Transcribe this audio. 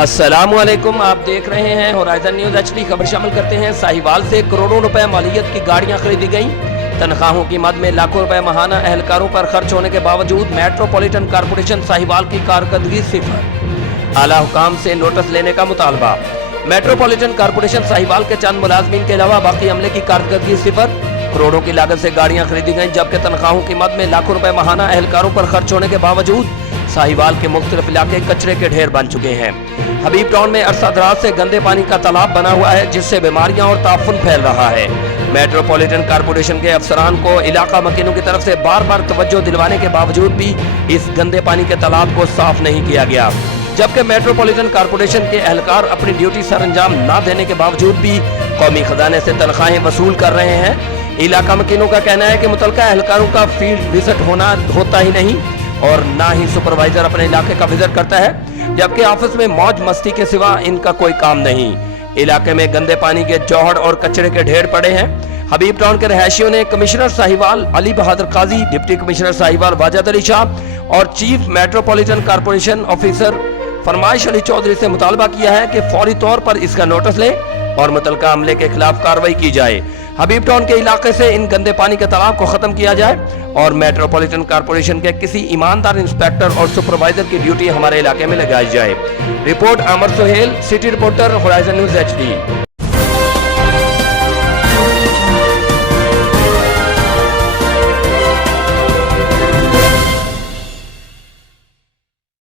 अस्सलामुअलैकुम, आप देख रहे हैं होराइजन न्यूज़ HD। खबर शामिल करते हैं। साहिवाल से करोड़ों रुपए मालियत की गाड़ियां खरीदी गईं। तनख्वाहों की मद में लाखों रुपए माहाना एहलकारों पर खर्च होने के बावजूद मेट्रोपॉलिटन कारपोरेशन साहिवाल की कारकर्दगी सिफर। आला हुकाम से नोटिस लेने का मुतालबा। मेट्रोपॉलिटन कारपोरेशन साहिवाल के चंद मुलाजमीन के अलावा बाकी अमले की कारकर्दगी सिफर। करोड़ों की लागत से गाड़ियां खरीदी गईं, जबकि तनख्वाहों की मद में लाखों रुपए माहाना एहलकारों पर खर्च होने के बावजूद साहिवाल के मुख्तलिफ इलाके कचरे के ढेर बन चुके हैं। हबीब टाउन में अरसा दराज से गंदे पानी का तालाब बना हुआ है, जिससे बीमारियां और ताफुन फैल रहा है। मेट्रोपॉलिटन कारपोरेशन के अफसरान को इलाका मकीनों की तरफ से बार बार तवज्जो दिलवाने के बावजूद भी इस गंदे पानी के तालाब को साफ नहीं किया गया, जबकि मेट्रोपॉलिटन कारपोरेशन के एहलकार अपनी ड्यूटी सर अंजाम न देने के बावजूद भी कौमी खजाने से तनख्वाहें वसूल कर रहे हैं। इलाका मकीनों का कहना है कि मुतलका एहलकारों का फील्ड विजिट होता ही नहीं और ना ही सुपरवाइजर अपने इलाके का विजिट करता है, जबकि ऑफिस में मौज मस्ती के सिवा इनका कोई काम नहीं। इलाके में गंदे पानी के जौहर और कचरे के ढेर पड़े हैं। हबीब टाउन के रहायशियों ने कमिश्नर साहिवाल अली बहादुर काजी, डिप्टी कमिश्नर साहिवाल वाजद अली शाह और चीफ मेट्रोपॉलिटन कारपोरेशन ऑफिसर फरमाइश अली चौधरी से मुतालबा किया है कि फौरी तौर पर इसका नोटिस लें और मुतलका अमले के खिलाफ कार्रवाई की जाए। हबीब टाउन के इलाके से इन गंदे पानी के तालाब को खत्म किया जाए और मेट्रोपॉलिटन कारपोरेशन के किसी ईमानदार इंस्पेक्टर और सुपरवाइजर की ड्यूटी हमारे इलाके में लगाई जाए। Report Amar Suhail, city reporter, Horizon news HD।